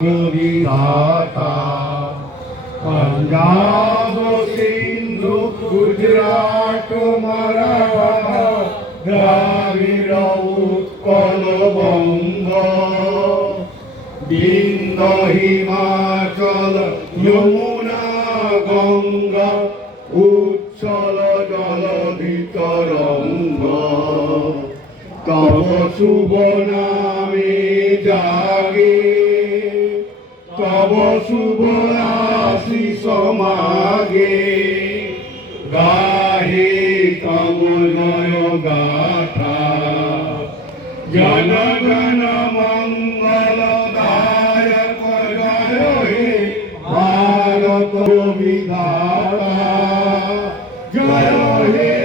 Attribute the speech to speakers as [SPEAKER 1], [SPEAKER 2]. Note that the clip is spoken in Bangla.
[SPEAKER 1] বিধাতা পঞ্জাব সিন্ধু, গুজরাট, মারাঠা, দ্রাবিড় উৎকল বঙ্গ। বিন্দ, হিমাচল, যমুনা, গঙ্গা, উচ্ছল জলধি তরঙ্গ তব শুভ নামে জাগে। তব শুভ আশিস মাগে। গাহে তব জয় গাথা। জনগণ মঙ্গল দায়ক জয় হে ভারত বিধাতা। জয় হে